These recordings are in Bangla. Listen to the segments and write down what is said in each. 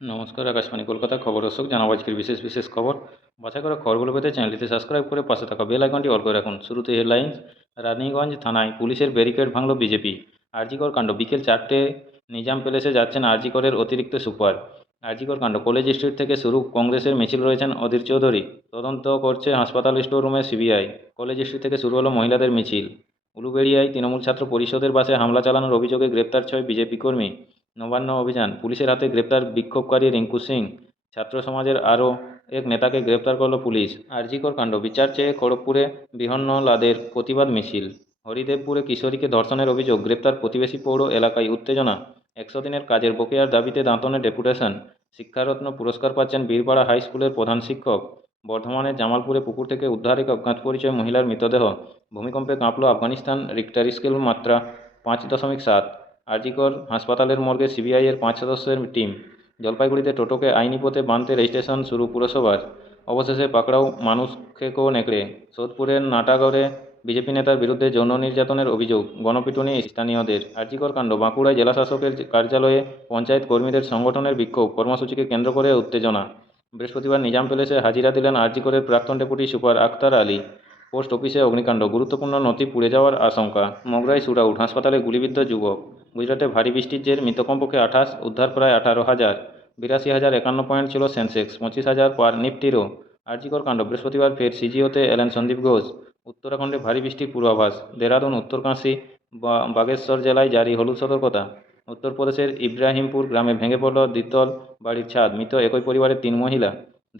নমস্কার, আকাশবাণী কলকাতা খবর দর্শক জানাবো আজকের বিশেষ বিশেষ খবর। বাছাই করা খবরগুলো পেতে চ্যানেলটিতে সাবস্ক্রাইব করে পাশে থাকা বেল আইকনটি অল করে রাখুন। শুরুতে হেডলাইন্স। রানীগঞ্জ থানায় পুলিশের ব্যারিকেড ভাঙল বিজেপি। আরজিকর কাণ্ড, বিকেল 4টে নিজাম প্যালেসে যাচ্ছেন আরজিকরের অতিরিক্ত সুপার। আরজিকর কাণ্ড, কলেজ স্ট্রিট থেকে শুরু কংগ্রেসের মিছিল, রয়েছেন অধীর চৌধুরী। তদন্ত করছে হাসপাতাল স্টোর রুমে সিবিআই। কলেজ স্ট্রিট থেকে শুরু হলো মহিলাদের মিছিল। উলুবেড়িয়ায় তৃণমূল ছাত্র পরিষদের বাসে হামলা চালানোর অভিযোগে গ্রেপ্তার 6 বিজেপি কর্মী। নবান্ন অভিযান, পুলিশের হাতে গ্রেপ্তার বিক্ষোভকারী রিঙ্কু সিং। ছাত্র সমাজের আরও এক নেতাকে গ্রেপ্তার করল পুলিশ। আরজিকর কাণ্ড, বিচার চেয়ে খড়গপুরে বিহন্নলাদের প্রতিবাদ মিছিল। হরিদেবপুরে কিশোরীকে ধর্ষণের অভিযোগ, গ্রেপ্তার প্রতিবেশী পৌর এলাকায় উত্তেজনা। 100 দিনের কাজের বকেয়ার দাবিতে দাঁতনে ডেপুটেশন। শিক্ষারত্ন পুরস্কার পাচ্ছেন বীরপাড়া হাই স্কুলের প্রধান শিক্ষক। বর্ধমানের জামালপুরে পুকুর থেকে উদ্ধার এক অজ্ঞাত পরিচয় মহিলার মৃতদেহ। ভূমিকম্পে কাঁপল আফগানিস্তান, রিক্টার স্কেল মাত্রা 5.7। আরজিকর হাসপাতালের মর্গে সিবিআইয়ের 5 সদস্যের টিম। জলপাইগুড়িতে টোটোকে আইনি পথে বাঁধতে রেজিস্ট্রেশন শুরু পুরসভার। অবশেষে পাকড়াও মানুষ খেকো নেকড়ে। সোদপুরের নাটাগড়ে বিজেপি নেতার বিরুদ্ধে যৌন নির্যাতনের অভিযোগ, গণপিটুনি স্থানীয়দের। আরজিকর কাণ্ড, বাঁকুড়ায় জেলাশাসকের কার্যালয়ে পঞ্চায়েত কর্মীদের সংগঠনের বিক্ষোভ, কর্মসূচিকে কেন্দ্র করে উত্তেজনা। বৃহস্পতিবার নিজাম প্যালেসে হাজিরা দিলেন আরজিকরের প্রাক্তন deputy super Akhtar Ali. Post অফিসে অগ্নিকাণ্ড, গুরুত্বপূর্ণ নথি পুড়ে যাওয়ার আশঙ্কা। মগরায় শুটআউট, হাসপাতালে গুলিবিদ্ধ যুবক। গুজরাটে ভারী বৃষ্টির জের, মৃত কমপক্ষে 28, উদ্ধার প্রায় 18,000। 82,051 পয়েন্ট ছিল সেন্সেক্স, 25,000 পার নিফটিরও। আরজিকর কাণ্ড, বৃহস্পতিবার ফের সিজিওতে এলেন সন্দীপ ঘোষ। উত্তরাখণ্ডে ভারী বৃষ্টির পূর্বাভাস। দেরাদুন, উত্তরকাশী, বাগেশ্বর জেলায় জারি হলুদ সতর্কতা। উত্তরপ্রদেশের ইব্রাহিমপুর গ্রামে ভেঙে পড়ল দ্বিতল বাড়ির ছাদ, মৃত একই পরিবারের 3 মহিলা।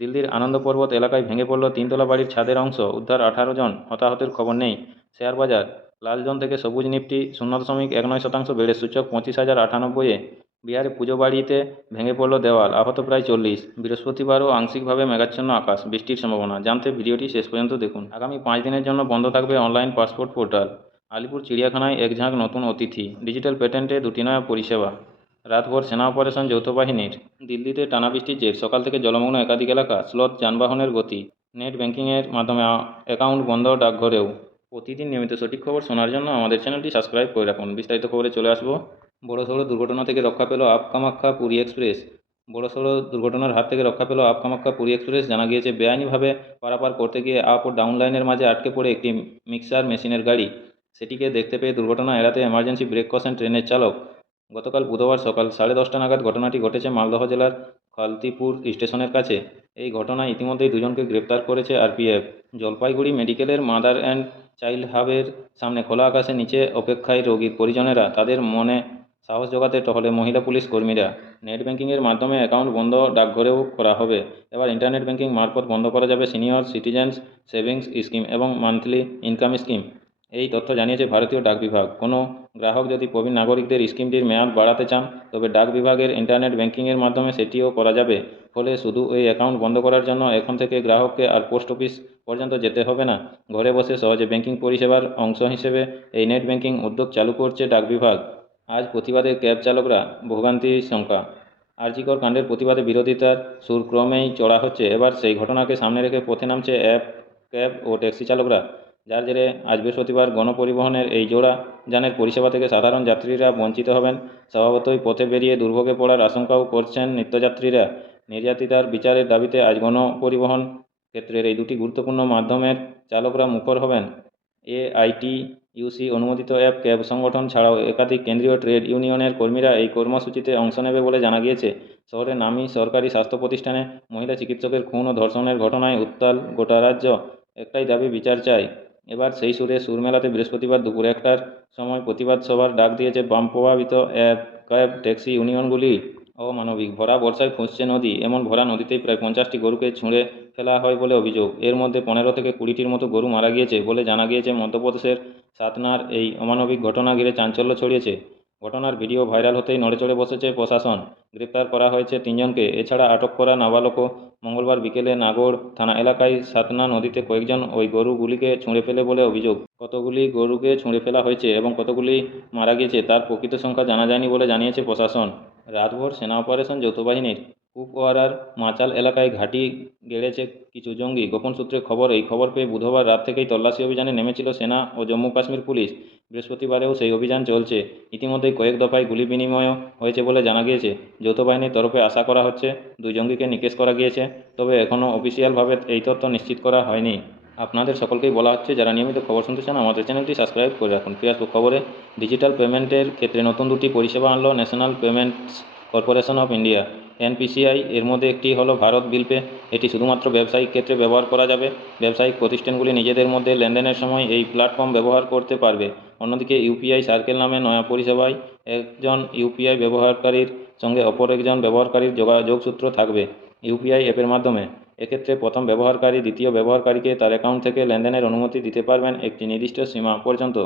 দিল্লির আনন্দ পর্বত এলাকায় ভেঙে পড়ল 3তলা বাড়ির ছাদের অংশ, উদ্ধার 18 জন, হতাহতের খবর নেই। শেয়ার বাজার, লাল জোন থেকে সবুজ নিফটি 0.19% বেড়ে সূচক 25,098-এ। বিহারে পুজো বাড়িতে ভেঙে পড়ল দেওয়াল, আহত প্রায় 40। বৃহস্পতিবারও আংশিকভাবে মেঘাচ্ছন্ন আকাশ, বৃষ্টির সম্ভাবনা। জানতে ভিডিওটি শেষ পর্যন্ত দেখুন। আগামী 5 দিনের জন্য বন্ধ থাকবে অনলাইন পাসপোর্ট পোর্টাল। আলিপুর চিড়িয়াখানায় এক ঝাঁক নতুন অতিথি, ডিজিটাল পেটেন্টে 2টি নয়া পরিষেবা। রাতভর সেনা অপারেশন যৌথ বাহিনীর। দিল্লিতে টানা বৃষ্টির জের, সকাল থেকে জলমগ্ন একাধিক এলাকা, স্লথ যানবাহনের গতি। নেট ব্যাংকিংয়ের মাধ্যমে অ্যাকাউন্ট বন্ধ ডাকঘরেও। প্রতিদিন নিয়মিত সঠিক খবর শোনার জন্য আমাদের চ্যানেলটি সাবস্ক্রাইব করে রাখুন। বিস্তারিত খবরে চলে আসবো। বড়সড় দুর্ঘটনা থেকে রক্ষা পেল আপ কামাখ্যা পুরী এক্সপ্রেস। বড়সড় দুর্ঘটনার হাত থেকে রক্ষা পেল আপ কামাখ্যা পুরী এক্সপ্রেস। জানা গিয়েছে, বেআইনিভাবে পারাপার করতে গিয়ে আপ ও ডাউন লাইনের মাঝে আটকে পড়ে একটি মিক্সার মেশিনের গাড়ি। সেটিকে দেখতে পেয়ে দুর্ঘটনা এড়াতে এমার্জেন্সি ব্রেক কষেন ট্রেনের চালক। গতকাল বুধবার সকাল 10:30 নাগাদ ঘটনাটি ঘটেছে মালদহ জেলার খালতিপুর স্টেশনের কাছে। এই ঘটনায় ইতিমধ্যেই 2জনকে গ্রেপ্তার করেছে আরপিএফ। জলপাইগুড়ি মেডিকেলের মাদার অ্যান্ড চাইল্ড হাবের সামনে খোলা আকাশের নিচে অপেক্ষায় রোগীর পরিজনেরা। তাদের মনে সাহস জোগাতে টহলে মহিলা পুলিশ কর্মীরা। নেট ব্যাংকিংয়ের মাধ্যমে অ্যাকাউন্ট বন্ধ ডাকঘরেও করা হবে। এবার ইন্টারনেট ব্যাংকিং মারফত বন্ধ করা যাবে সিনিয়র সিটিজেন্স সেভিংস স্কিম এবং মান্থলি ইনকাম স্কিম। এই তথ্য জানিয়েছে ভারতীয় ডাক বিভাগ। কোনো গ্রাহক যদি প্রবীণ নাগরিকদের স্কিমটির মেয়াদ বাড়াতে চান, তবে ডাক বিভাগের ইন্টারনেট ব্যাংকিংয়ের মাধ্যমে সেটিও করা যাবে। ফলে শুধু এই অ্যাকাউন্ট বন্ধ করার জন্য এখন থেকে গ্রাহককে আর পোস্ট অফিস পর্যন্ত যেতে হবে না। ঘরে বসে সহজে ব্যাংকিং পরিষেবার অংশ হিসেবে এই নেট ব্যাংকিং উদ্যোগ চালু করছে ডাক বিভাগ। আজ প্রতিবাদে ক্যাব চালকরা, ভোগান্তির শঙ্কা। আরজিকর কাণ্ডের প্রতিবাদে বিরোধিতার সুর ক্রমেই চড়া হচ্ছে। এবার সেই ঘটনাকে সামনে রেখে পথে নামছে ক্যাব ও ট্যাক্সি চালকরা। যার জেরে আজ বৃহস্পতিবার গণপরিবহনের এই জোড়া যানের পরিষেবা থেকে সাধারণ যাত্রীরা বঞ্চিত হবেন। স্বভাবতই পথে বেরিয়ে দুর্ভোগে পড়ার আশঙ্কাও করছেন নিত্যযাত্রীরা। নির্যাতিতার বিচারের দাবিতে আজ গণপরিবহন ক্ষেত্রের এই 2টি গুরুত্বপূর্ণ মাধ্যমের চালকরা মুখর হবেন। এআইটিইউসি অনুমোদিত ক্যাব সংগঠন ছাড়াও একাধিক কেন্দ্রীয় ট্রেড ইউনিয়নের কর্মীরা এই কর্মসূচিতে অংশ নেবে বলে জানা গিয়েছে। শহরের নামী সরকারি স্বাস্থ্য প্রতিষ্ঠানে মহিলা চিকিৎসকের খুন ও ধর্ষণের ঘটনায় উত্তাল গোটা রাজ্য। একটাই দাবি, বিচার চাই। এবার সেই সুরে সুর মেলাতে বৃহস্পতিবার দুপুর 1টার সময় প্রতিবাদ সভার ডাক দিয়েছে বাম প্রভাবিত ক্যাব ট্যাক্সি ইউনিয়নগুলি। অমানবিক, ভরা বর্ষায় ফুঁসছে নদী। এমন ভরা নদীতেই প্রায় 50টি গরুকে ছুঁড়ে ফেলা হয় বলে অভিযোগ। এর মধ্যে 15 থেকে 20টির মতো গরু মারা গিয়েছে বলে জানা গিয়েছে। মধ্যপ্রদেশের সাতনার এই অমানবিক ঘটনা ঘিরে চাঞ্চল্য ছড়িয়েছে। ঘটনার ভিডিও ভাইরাল হতেই নড়েচড়ে বসেছে প্রশাসন। গ্রেপ্তার করা হয়েছে 3জনকে। এছাড়া আটক করা নাবালকও। মঙ্গলবার বিকেলে নাগড় থানা এলাকায় সাতনা নদীতে কয়েকজন ওই গরুগুলিকে ছুঁড়ে ফেলে বলে অভিযোগ। কতগুলি গরুকে ছুঁড়ে ফেলা হয়েছে এবং কতগুলি মারা গিয়েছে তার প্রকৃত সংখ্যা জানা যায়নি বলে জানিয়েছে প্রশাসন। রাতভর সেনা অপারেশন যৌথ বাহিনীর। কুপওয়ারার মাচাল এলাকায় ঘাঁটি গেড়েছে কিছু জঙ্গি। গোপন সূত্রে খবর, এই খবর পেয়ে বুধবার রাত থেকেই তল্লাশি অভিযানে নেমেছিল সেনা ও জম্মু কাশ্মীর পুলিশ। বৃহস্পতিবারেও সেই অভিযান চলছে। ইতিমধ্যেই কয়েক দফায় গুলি বিনিময়ও হয়েছে বলে জানা গিয়েছে। যৌথ বাহিনীর তরফে আশা করা হচ্ছে 2 জঙ্গিকে নিকেশ করা গিয়েছে, তবে এখনও অফিসিয়ালভাবে এই তথ্য নিশ্চিত করা হয়নি। আপনাদের সকলকেই বলা হচ্ছে, যারা নিয়মিত খবর শুনতে চান আমাদের চ্যানেলটি সাবস্ক্রাইব করে রাখুন। ফিরে আসবো খবরে। ডিজিটাল পেমেন্টের ক্ষেত্রে নতুন 2টি পরিষেবা আনলো national payments corporation of India, NPCI. এর মধ্যে একটি হলো ভারত বিল পে। এটি শুধুমাত্র ব্যবসায়িক ক্ষেত্রে ব্যবহার করা যাবে। ব্যবসায়িক প্রতিষ্ঠানগুলি নিজেদের মধ্যে লেনদেনের সময় এই প্ল্যাটফর্ম ব্যবহার করতে পারবে। অন্যদিকে ইউপিআই সার্কেল নামে নয়া পরিষেবায় একজন ইউপিআই ব্যবহারকারীর সঙ্গে অপর একজন ব্যবহারকারীর যোগসূত্র থাকবে ইউপিআই অ্যাপের মাধ্যমে। এক্ষেত্রে প্রথম ব্যবহারকারী দ্বিতীয় ব্যবহারকারীকে তার অ্যাকাউন্ট থেকে লেনদেনের অনুমতি দিতে পারবেন একটি নির্দিষ্ট সীমা পর্যন্ত।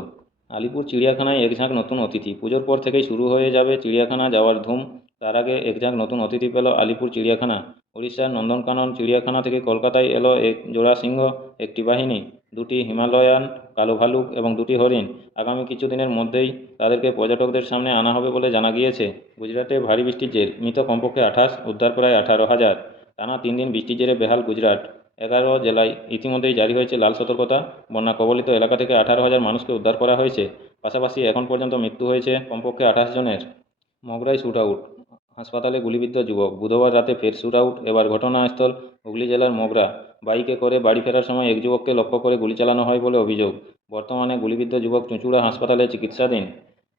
আলিপুর চিড়িয়াখানায় একঝাঁক নতুন অতিথি। পুজোর পর থেকেই শুরু হয়ে যাবে চিড়িয়াখানা যাওয়ার ধুম। তার আগে একঝাঁক নতুন অতিথি পেল আলিপুর চিড়িয়াখানা। উড়িষ্যার নন্দনকানন চিড়িয়াখানা থেকে কলকাতায় এলো এক জোড়া সিংহ, একটি বাহিনী, 2টি হিমালয়ান কালো ভালুক এবং 2টি হরিণ। আগামী কিছুদিনের মধ্যেই তাদেরকে পর্যটকদের সামনে আনা হবে বলে জানা গিয়েছে। গুজরাটে ভারী বৃষ্টির জের, মৃত কমপক্ষে 28, উদ্ধার প্রায় 18,000। টানা 3 দিন বৃষ্টির জেরে বেহাল গুজরাট। 11 জেলায় ইতিমধ্যেই জারি হয়েছে লাল সতর্কতা। বন্যা কবলিত এলাকা থেকে 18,000 মানুষকে উদ্ধার করা হয়েছে। পাশাপাশি এখন পর্যন্ত মৃত্যু হয়েছে কমপক্ষে 28 জনের। মগরায় শ্যুট আউট, হাসপাতালে গুলিবিদ্ধ যুবক। বুধবার রাতে ফের শ্যুট আউট, এবার ঘটনাস্থল হুগলি জেলার মগরা। বাইকে করে বাড়ি ফেরার সময় এক যুবককে লক্ষ্য করে গুলি চালানো হয় বলে অভিযোগ। বর্তমানে গুলিবিদ্ধ যুবক চুঁচুড়া হাসপাতালে চিকিৎসাধীন।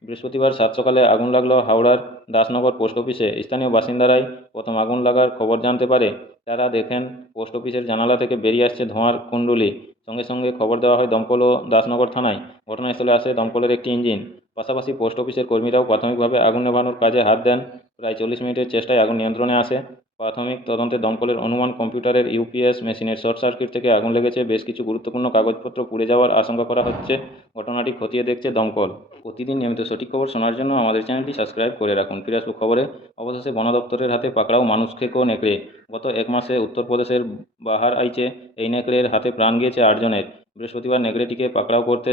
বৃহস্পতিবার সাত সকালে আগুন লাগলো হাওড়ার দাসনগর পোস্ট অফিসে। স্থানীয় বাসিন্দারাই প্রথম আগুন লাগার খবর জানতে পারে। তারা দেখেন পোস্ট অফিসের জানালা থেকে বেরিয়ে আসছে ধোঁয়ার কুণ্ডলী। সঙ্গে সঙ্গে খবর দেওয়া হয় দমকল ও দাসনগর থানায়। ঘটনাস্থলে আসে দমকলের একটি ইঞ্জিন। পাশাপাশি পোস্ট অফিসের কর্মীরাও প্রাথমিকভাবে আগুন নেভানোর কাজে হাত দেন। প্রায় 40 মিনিটের চেষ্টায় আগুন নিয়ন্ত্রণে আসে। প্রাথমিক তদন্তে দমকলের অনুমান, কম্পিউটারের ইউপিএস মেশিনের শর্ট সার্কিট থেকে আগুন লেগেছে। বেশ কিছু গুরুত্বপূর্ণ কাগজপত্র পুড়ে যাওয়ার আশঙ্কা করা হচ্ছে। ঘটনাটি খতিয়ে দেখছে দমকল। প্রতিদিন নিয়মিত সঠিক খবর শোনার জন্য আমাদের চ্যানেলটি সাবস্ক্রাইব করে রাখুন। ফিরে আসবো খবরে। অবশেষে বন দপ্তরের হাতে পাকড়াও মানুষখেকো নেকড়ে। গত 1 মাসে উত্তরপ্রদেশের বাহারআইচে এই নেকড়ের হাতে প্রাণ গিয়েছে 8 জনের। বৃহস্পতিবার নেকড়েটিকে পাকড়াও করতে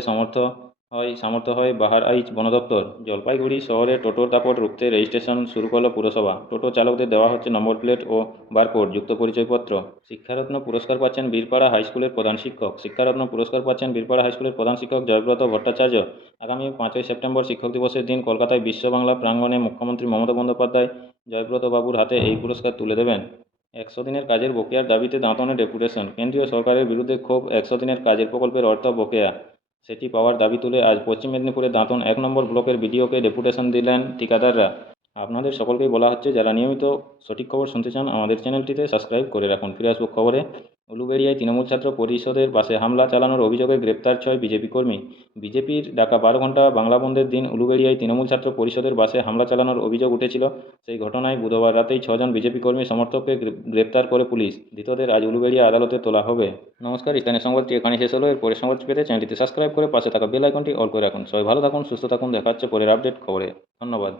সামর্থ্য হয় বাহারআইচ বন দপ্তর। জলপাইগুড়ি শহরে টোটোর দাপট রুখতে রেজিস্ট্রেশন শুরু করল পুরসভা। টোটো চালকদের দেওয়া হচ্ছে নম্বর প্লেট ও বারকোড যুক্ত পরিচয়পত্র। শিক্ষারত্ন পুরস্কার পাচ্ছেন বীরপাড়া হাইস্কুলের প্রধান শিক্ষক। শিক্ষারত্ন পুরস্কার পাচ্ছেন বীরপাড়া হাইস্কুলের প্রধান শিক্ষক জয়ব্রত ভট্টাচার্য। আগামী 5ই সেপ্টেম্বর শিক্ষক দিবসের দিন কলকাতায় বিশ্ব বাংলা প্রাঙ্গণে মুখ্যমন্ত্রী মমতা বন্দ্যোপাধ্যায় জয়ব্রত বাবুর হাতে এই পুরস্কার তুলে দেবেন। 100 দিনের কাজের বকেয়ার দাবিতে দাঁতনে ডেপুটেশন। কেন্দ্রীয় সরকারের বিরুদ্ধে ক্ষোভ। 100 দিনের কাজের প্রকল্পের অর্থ বকেয়া, সেটি পাওয়ার দাবি তুলে আজ পশ্চিম মেদিনীপুরের দাঁতন 1 নম্বর ব্লকের বিডিওকে ডেপুটেশন দিলেন ঠিকাদাররা। আপনাদের সকলকেই বলা হচ্ছে, যারা নিয়মিত সঠিক খবর শুনতে চান আমাদের চ্যানেলটিতে সাবস্ক্রাইব করে রাখুন। ফিরে আসবো খবরে। উলুবেড়িয়ায় তৃণমূল ছাত্র পরিষদের বাসে হামলা চালানোর অভিযোগে গ্রেপ্তার 6 বিজেপি কর্মী। বিজেপির ডাকা 12 ঘণ্টা বাংলা বন্ধের দিন উলুবেড়িয়ায় তৃণমূল ছাত্র পরিষদের বাসে হামলা চালানোর অভিযোগ উঠেছিল। সেই ঘটনায় বুধবার রাতেই 6 জন বিজেপি কর্মী সমর্থককে গ্রেপ্তার করে পুলিশ। ধৃতদের আজ উলুবেড়িয়া আদালতে তোলা হবে। নমস্কার, স্থানীয় সংবাদটি এখানেই শেষ হলো। এর পরের সংবাদ পেতে চ্যানেলটিতে সাবস্ক্রাইব করে পাশে থাকা বেল আইকনটি অল করে রাখুন। সবাই ভালো থাকুন, সুস্থ থাকুন। দেখা হচ্ছে পরের আপডেট খবরে। ধন্যবাদ।